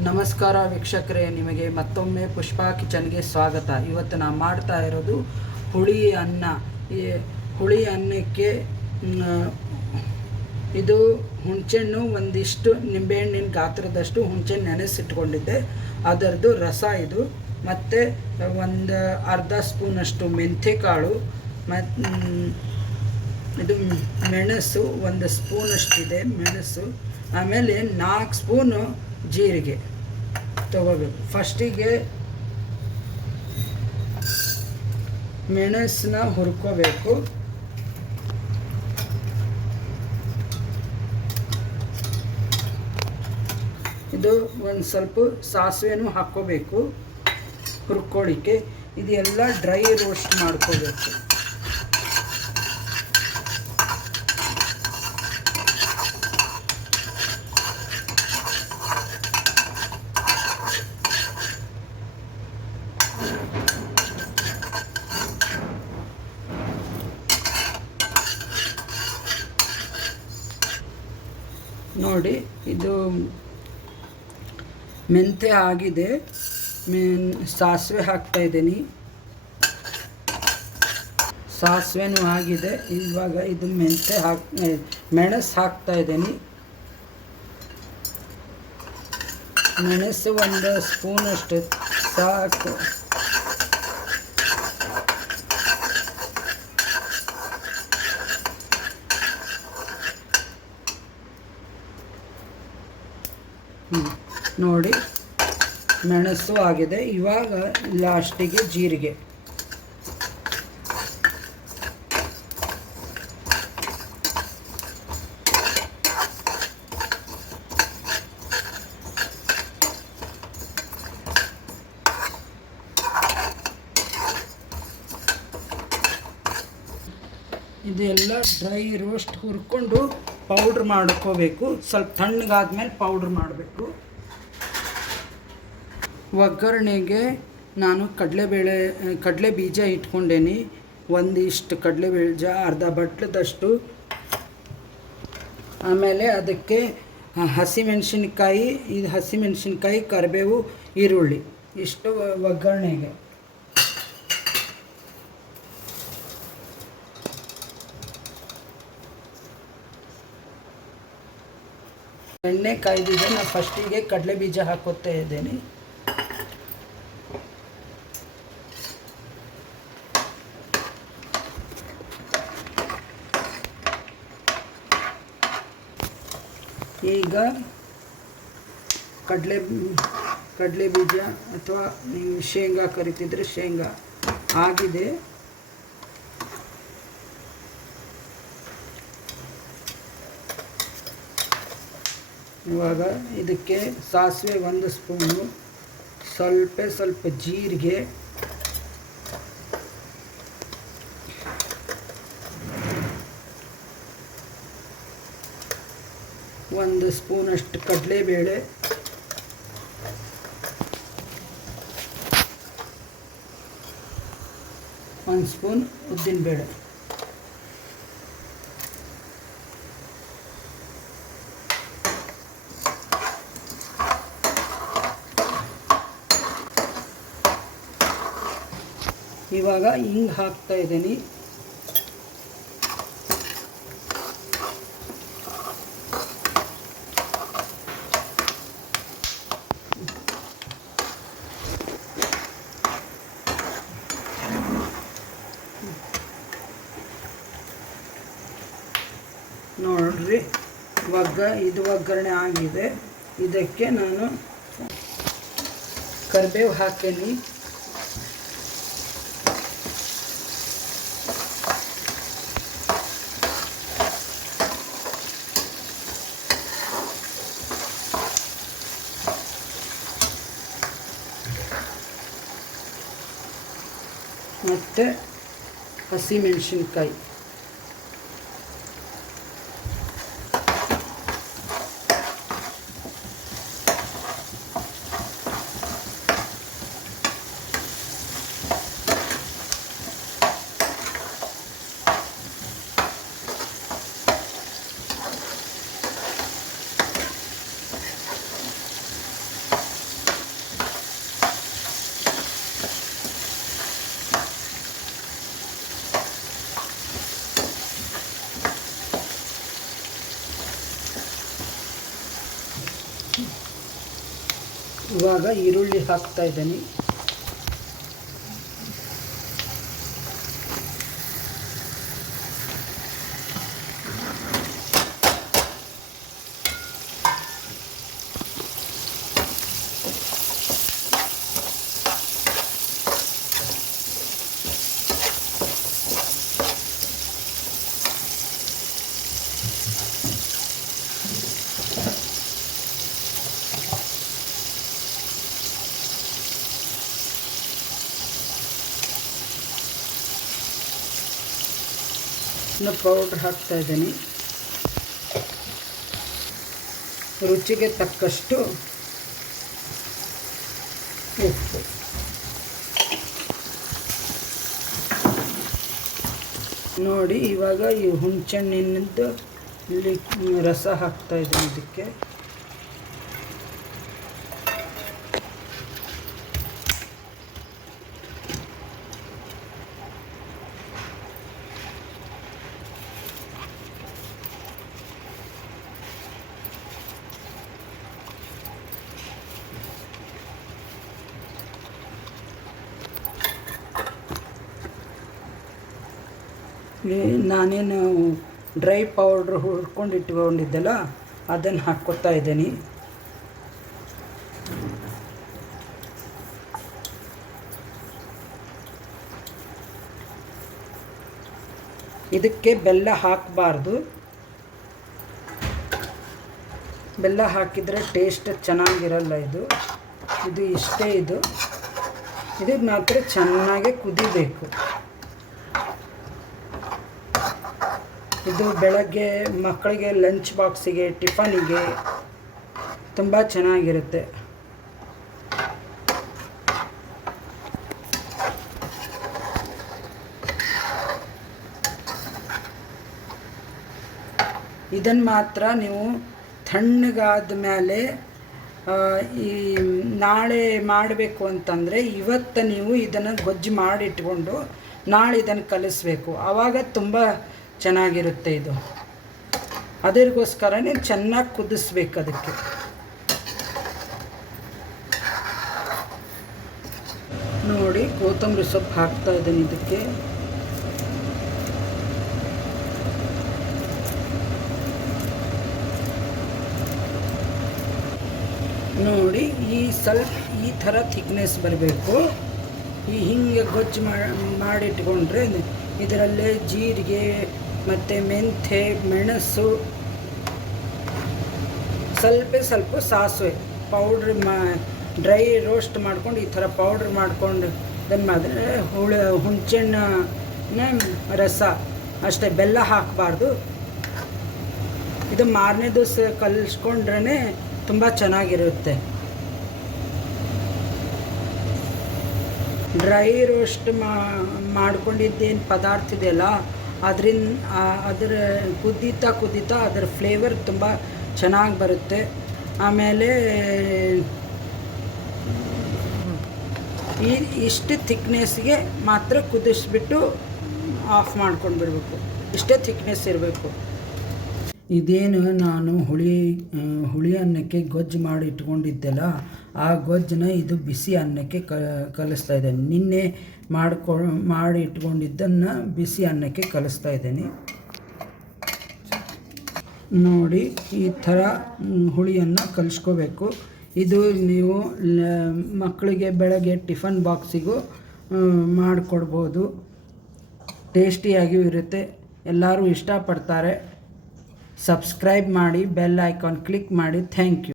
ನಮಸ್ಕಾರ ವೀಕ್ಷಕರೇ, ನಿಮಗೆ ಮತ್ತೊಮ್ಮೆ ಪುಷ್ಪಾ ಕಿಚನ್ಗೆ ಸ್ವಾಗತ. ಇವತ್ತು ನಾನು ಮಾಡ್ತಾ ಇರೋದು ಹುಳಿ ಅನ್ನ. ಈ ಹುಳಿ ಅನ್ನಕ್ಕೆ ಇದು ಹುಣಸೆಹಣ್ಣು ಒಂದಿಷ್ಟು ನಿಂಬೆಹಣ್ಣಿನ ಗಾತ್ರದಷ್ಟು ಹುಣಸೆಹಣ್ಣು ನೆನೆಸಿಟ್ಕೊಂಡಿದ್ದೆ. ಅದರದ್ದು ರಸ ಇದು. ಮತ್ತು ಒಂದು ಅರ್ಧ ಸ್ಪೂನಷ್ಟು ಮೆಂತ್ಯಕಾಳು ಮತ್ತು ಇದು ಮೆಣಸು, ಒಂದು ಸ್ಪೂನಷ್ಟಿದೆ ಮೆಣಸು. ಆಮೇಲೆ ನಾಲ್ಕು ಸ್ಪೂನು ಜೀರಿಗೆ ತಗೋಬೇಕು. ಫಸ್ಟಿಗೆ ಮೆಣಸನ್ನ ಹುರ್ಕೋಬೇಕು. ಇದು ಒಂದು ಸ್ವಲ್ಪ ಸಾಸಿವೆನೂ ಹಾಕ್ಕೋಬೇಕು ಹುರ್ಕೊಳಿಕ್ಕೆ. ಇದೆಲ್ಲ ಡ್ರೈ ರೋಸ್ಟ್ ಮಾಡ್ಕೋಬೇಕು. ನೋಡಿ, ಇದು ಮೆಂತೆ ಆಗಿದೆ. ಮೆನ್ ಸಾಸಿವೆ ಹಾಕ್ತಾ ಇದ್ದೀನಿ. ಸಾಸಿವೆನೂ ಆಗಿದೆ. ಇವಾಗ ಇದು ಮೆಂತೆ ಹಾಕ್ ಮೆಣಸು ಹಾಕ್ತಾ ಇದ್ದೀನಿ. ಮೆಣಸು ಒಂದು ಸ್ಪೂನಷ್ಟು, ಸಾಕು. ನೋಡಿ, ಮೆಣಸು ಆಗಿದೆ. ಇವಾಗ ಲಾಸ್ಟಿಗೆ ಜೀರಿಗೆ. ಇದೆಲ್ಲ ಡ್ರೈ ರೋಸ್ಟ್ ಹುರ್ಕೊಂಡು ಪೌಡ್ರ್ ಮಾಡ್ಕೋಬೇಕು. ಸ್ವಲ್ಪ ತಣ್ಣಗಾದ್ಮೇಲೆ ಪೌಡ್ರ್ ಮಾಡಬೇಕು. ಒಗ್ಗರಣೆಗೆ ನಾನು ಕಡಲೆಬೇಳೆ, ಕಡಲೆ ಬೀಜ ಇಟ್ಕೊಂಡೇನಿ. ಒಂದಿಷ್ಟು ಕಡಲೆ ಬೀಜ ಅರ್ಧ ಬಟ್ಲದಷ್ಟು. ಆಮೇಲೆ ಅದಕ್ಕೆ ಹಸಿಮೆಣಸಿನ್ಕಾಯಿ, ಇದು ಹಸಿಮೆಣಸಿನ್ಕಾಯಿ, ಕರಿಬೇವು, ಈರುಳ್ಳಿ. ಇಷ್ಟು ಒಗ್ಗರಣೆಗೆ. ಎಣ್ಣೆ ಕಾಯ್ದಿದೆ. ನಾನು ಫಸ್ಟಿಗೆ ಕಡಲೆ ಬೀಜ ಹಾಕೋತಾ ಇದ್ದೇನೆ. ಈಗ ಕಡಲೆ ಕಡಲೆ ಬೀಜ ಅಥವಾ ನೀವು ಶೇಂಗಾ ಕರಿತಿದ್ರೆ ಶೇಂಗಾ ಆಗಿದೆ. ಇವಾಗ ಇದಕ್ಕೆ ಸಾಸಿವೆ ಒಂದು ಸ್ಪೂನು, ಸ್ವಲ್ಪ ಸ್ವಲ್ಪ ಜೀರಿಗೆ ಒಂದು ಸ್ಪೂನಷ್ಟು ಕಡಲೆಬೇಳೆ. ಒಂದು ಸ್ಪೂನ್ ಉದ್ದಿನಬೇಳೆ. ಇವಾಗ ಹಿಂಗೆ ಹಾಕ್ತಾ ಇದ್ದೀನಿ. ನೋಡ್ರಿ. ಒಗ್ಗ ಇದು ಒಗ್ಗರಣೆ ಆಗಿದೆ. ಇದಕ್ಕೆ ನಾನು ಕರಿಬೇವು ಹಾಕೀನಿ. ಮತ್ತು ಹಸಿಮೆಣಸಿನ್ಕಾಯಿ. ಇವಾಗ ಈರುಳ್ಳಿ ಹಾಕ್ತಾ ಇದ್ದೀನಿ. ಇನ್ನು ಪೌಡ್ರ್ ಹಾಕ್ತಾ ಇದ್ದೀನಿ. ರುಚಿಗೆ ತಕ್ಕಷ್ಟು ಉಪ್ಪು. ನೋಡಿ, ಇವಾಗ ಈ ಹುಣಸೆಹಣ್ಣಿನದ್ದು ಇಲ್ಲಿ ರಸ ಹಾಕ್ತಾ ಇದ್ದೀನಿ ಇದಕ್ಕೆ. ನಾನೇನು ಡ್ರೈ ಪೌಡ್ರ್ ಹುರ್ಕೊಂಡು ಇಟ್ಕೊಂಡಿದ್ದೆಲ್ಲ ಅದನ್ನು ಹಾಕ್ಕೊತಾ ಇದ್ದೀನಿ. ಇದಕ್ಕೆ ಬೆಲ್ಲ ಹಾಕಬಾರ್ದು. ಬೆಲ್ಲ ಹಾಕಿದರೆ ಟೇಸ್ಟ್ ಚೆನ್ನಾಗಿರಲ್ಲ ಇದು. ಇದು ಇಷ್ಟೇ ಇದು. ಇದು ಮಾತ್ರ ಚೆನ್ನಾಗಿ ಕುದಿಬೇಕು. ಇದು ಬೆಳಗ್ಗೆ ಮಕ್ಕಳಿಗೆ ಲಂಚ್ ಬಾಕ್ಸಿಗೆ ಟಿಫನಿಗೆ ತುಂಬ ಚೆನ್ನಾಗಿರುತ್ತೆ. ಇದನ್ನು ಮಾತ್ರ ನೀವು ತಣ್ಣಗಾದ ಮೇಲೆ ಈ ನಾಳೆ ಮಾಡಬೇಕು ಅಂತಂದರೆ ಇವತ್ತು ನೀವು ಇದನ್ನು ಗೊಜ್ಜು ಮಾಡಿಟ್ಕೊಂಡು ನಾಳೆ ಇದನ್ನು ಕಲಿಸ್ಬೇಕು. ಆವಾಗ ತುಂಬ ಚೆನ್ನಾಗಿರುತ್ತೆ ಇದು. ಅದರಿಗೋಸ್ಕರನೇ ಚೆನ್ನಾಗಿ ಕುದಿಸ್ಬೇಕು ಅದಕ್ಕೆ. ನೋಡಿ, ಕೊತ್ತಂಬರಿ ಸೊಪ್ಪು ಹಾಕ್ತಾ ಇದ್ದೀನಿ ಇದಕ್ಕೆ. ನೋಡಿ, ಈ ಸ್ವಲ್ಪ, ಈ ಥರ ಥಿಕ್ನೆಸ್ ಬರಬೇಕು. ಈ ಹಿಂಗೆ ಗೊಜ್ಜು ಮಾಡಿಟ್ಕೊಂಡ್ರೆ, ಇದರಲ್ಲೇ ಜೀರಿಗೆ ಮತ್ತು ಮೆಂತೆ ಮೆಣಸು, ಸ್ವಲ್ಪ ಸ್ವಲ್ಪ ಸಾಸಿವೆ. ಪೌಡ್ರ್ ಮಾ, ಡ್ರೈ ರೋಸ್ಟ್ ಮಾಡ್ಕೊಂಡು ಈ ಥರ ಪೌಡ್ರ್ ಮಾಡ್ಕೊಂಡು ಇದನ್ನು ಮಾಡಿದ್ರೆ ಹುಳ, ಹುಣ್ಚಣ್ಣ ರಸ ಅಷ್ಟೇ, ಬೆಲ್ಲ ಹಾಕಬಾರ್ದು. ಇದು ಮಾರನೇ ದಿವಸ ಕಲಿಸ್ಕೊಂಡ್ರೇ ತುಂಬ ಚೆನ್ನಾಗಿರುತ್ತೆ. ಡ್ರೈ ರೋಸ್ಟ್ ಮಾ ಮಾಡ್ಕೊಂಡಿದ್ದೇನು ಪದಾರ್ಥ ಇದೆಯಲ್ಲ ಅದರಿಂದ ಅದರ ಕುದೀತಾ ಕುದೀತಾ ಅದರ ಫ್ಲೇವರ್ ತುಂಬ ಚೆನ್ನಾಗಿ ಬರುತ್ತೆ. ಆಮೇಲೆ, ಈ ಇಷ್ಟು ಥಿಕ್ನೆಸ್ಗೆ ಮಾತ್ರ ಕುದಿಸ್ಬಿಟ್ಟು ಆಫ್ ಮಾಡ್ಕೊಂಡು ಬಿಡಬೇಕು. ಇಷ್ಟೇ ಥಿಕ್ನೆಸ್ ಇರಬೇಕು. ಇದೇನು ನಾನು ಹುಳಿ ಹುಳಿ ಅನ್ನಕ್ಕೆ ಗೊಜ್ಜು ಮಾಡಿ ಇಟ್ಕೊಂಡಿದ್ದೆಲ್ಲ ಆ ಗೊಜ್ಜನ್ನ ಇದು ಬಿಸಿ ಅನ್ನಕ್ಕೆ ಕಲಿಸ್ತಾ ಇದ್ದೇನೆ. ನಿನ್ನೆ ಮಾಡ್ಕೊ ಮಾಡಿ ಇಟ್ಕೊಂಡಿದ್ದನ್ನು ಬಿಸಿ ಅನ್ನಕ್ಕೆ ಕಲಿಸ್ತಾ ಇದ್ದೀನಿ. ನೋಡಿ, ಈ ಥರ ಹುಳಿಯನ್ನು ಕಲಿಸ್ಕೋಬೇಕು. ಇದು ನೀವು ಮಕ್ಕಳಿಗೆ ಬೆಳಗ್ಗೆ ಟಿಫನ್ ಬಾಕ್ಸಿಗೂ ಮಾಡಿಕೊಡ್ಬೋದು. ಟೇಸ್ಟಿಯಾಗಿಯೂ ಇರುತ್ತೆ. ಎಲ್ಲರೂ ಇಷ್ಟಪಡ್ತಾರೆ. ಸಬ್ಸ್ಕ್ರೈಬ್ ಮಾಡಿ, ಬೆಲ್ ಐಕಾನ್ ಕ್ಲಿಕ್ ಮಾಡಿ. Thank you.